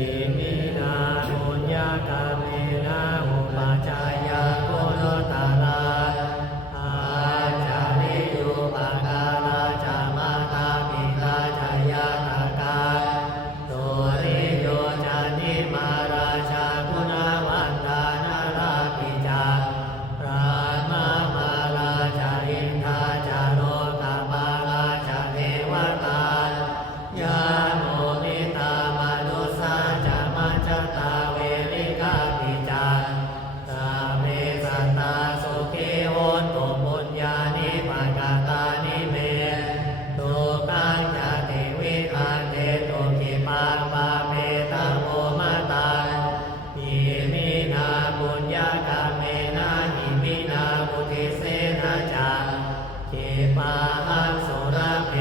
Amém. นาบุเทเสนาจาเขปาหังโสรเพ